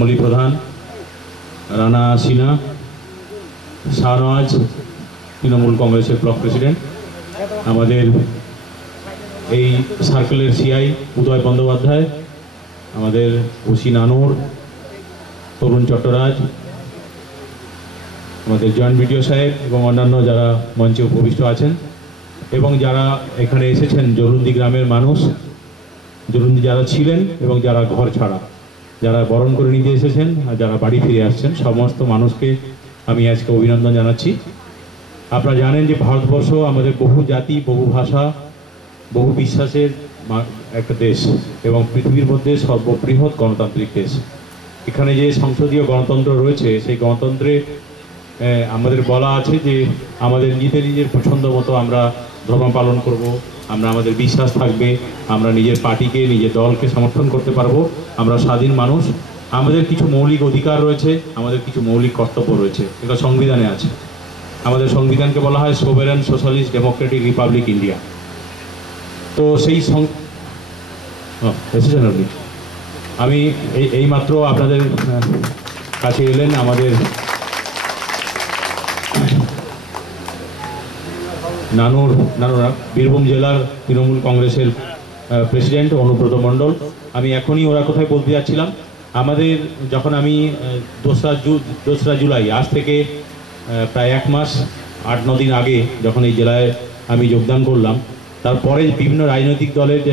মলি প্রধান, রানা সিনহা, শাহনওয়াজ তৃণমূল কংগ্রেসের block president, আমাদের এই সার্কেলের সিআই উদয় বন্দ্যোপাধ্যায়, আমাদের ওসি নানুর, তরুণ চট্টরাজ, আমাদের জয়েন্ট বিডিও সাহেব এবং অন্যান্য যারা মঞ্চে উপবিষ্ট আছেন এবং যারা এখানে এসেছেন জরুন্দি গ্রামের মানুষ, জরুন্দি যারা ছিলেন এবং যারা ঘর ছাড়া, যারা বরণ করে নিতে এসেছেন আর যারা বাড়ি ফিরে আসছেন, সমস্ত মানুষকে আমি আজকে অভিনন্দন জানাচ্ছি। আপনারা জানেন যে ভারতবর্ষ আমাদের বহু জাতি, বহু ভাষা, বহু বিশ্বাসের একটা দেশ এবং পৃথিবীর মধ্যে সর্ববৃহৎ গণতান্ত্রিক দেশ। এখানে যে সংসদীয় গণতন্ত্র রয়েছে, সেই গণতন্ত্রে আমাদের বলা আছে যে আমাদের নিজেদের পছন্দ মতো আমরা ধর্ম পালন করব, আমরা আমাদের বিশ্বাস থাকবে, আমরা নিজের পার্টিকে, নিজের দলকে সমর্থন করতে পারবো, আমরা স্বাধীন মানুষ, আমাদের কিছু মৌলিক অধিকার রয়েছে, আমাদের কিছু মৌলিক কর্তব্য রয়েছে, এটা সংবিধানে আছে। আমাদের সংবিধানকে বলা হয় সোভেরেন সোশ্যালিস্ট ডেমোক্রেটিক রিপাবলিক ইন্ডিয়া। তো সেই এসেছেন আপনি, আমি এইমাত্র আপনাদের কাছে এলেন আমাদের নানুরা বীরভূম জেলার তৃণমূল কংগ্রেসের প্রেসিডেন্ট অনুব্রত মণ্ডল। আমি এখনই ওরা কোথায় বলতে যাচ্ছিলাম, আমাদের যখন আমি 2রা জুলাই, আজ থেকে প্রায় 1 মাস 8-9 দিন আগে যখন এই জেলায় আমি যোগদান করলাম, তারপরে বিভিন্ন রাজনৈতিক দলের যে